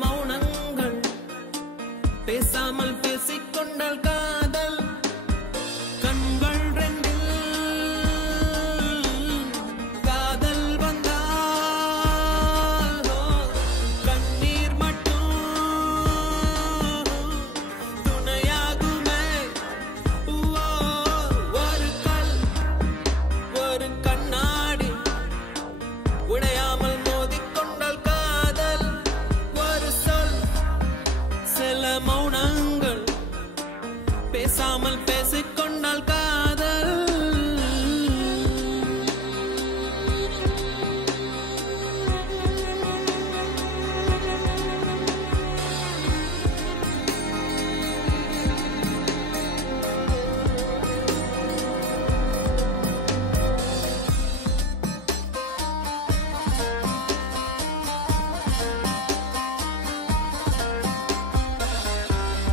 மௌனங்கள் பேசாமல் பேசிக்கொண்டால் காதல் கண்கள் ரெண்டில் காதல் வந்தால் கண்ணீர் மட்டும் துணையாகுமே ஒரு கல் ஒரு கண்ணாடி உடையாமல் மோதிக்கொண்டால் காதல் ஒரு சொல் சில மௌனங்கள் பேசாமல் பேசிக்கொண்டால் காதல்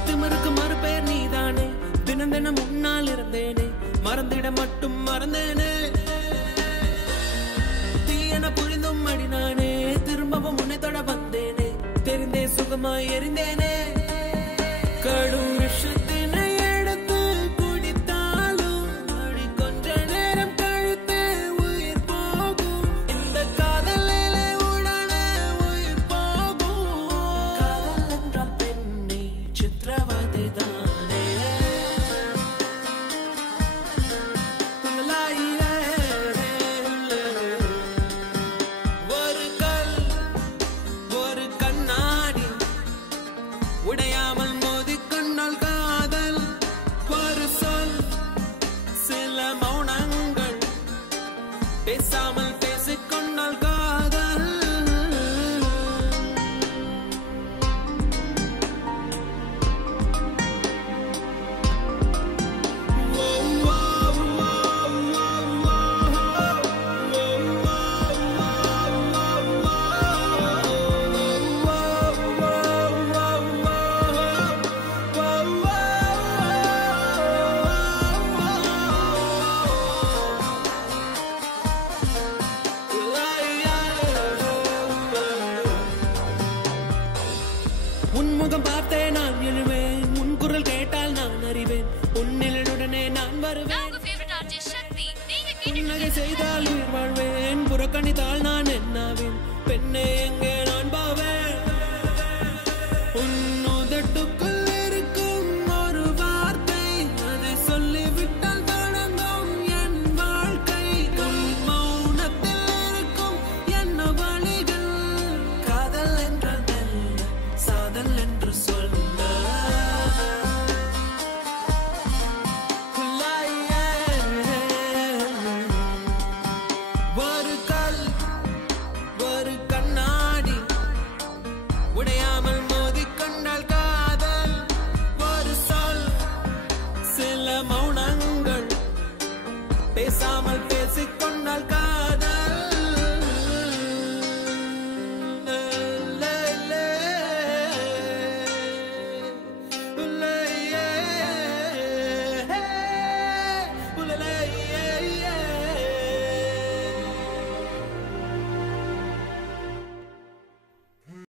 திமிருக்கு மறுபேர் நீதானே தினம் தினம் முன்னால் இருந்தேனே மறந்திட மட்டும் மறந்தேனே தீயன புரிந்தும் அடினானே திரும்பவும் உன்னை தொட வந்தேனே தெரிந்தே சுகமாய் எரிந்தேனே கடும் விஷத்தினை எடுத்து குடித்தாலும் அடி கொஞ்ச நேரம் கழித்தே உயிர் போகும் இந்த காதலிலே உடனே உயிர் போகும் காதல் என்ற பெண்ணை சித்திரவதை தானே ஒரு கல் ஒரு கண்ணாடி உடையாமல் மோதிக்கொண்டால் காதல் ஒரு சொல் சில மௌனங்கள் பேசாமல் பேசிக்கொண்டால் காதல் உன்முகம் பார்த்தே நான் எழுவேன் உன் குரல் கேட்டால் நான் அறிவேன் உன்னிலுடனே நான் வருவேன் புன்னகை செய்தால் உயிர் வாழ்வேன் புறக்கணித்தால் நான் என்னாவேன் பெண்ணே எங்கே நான் பாவேன்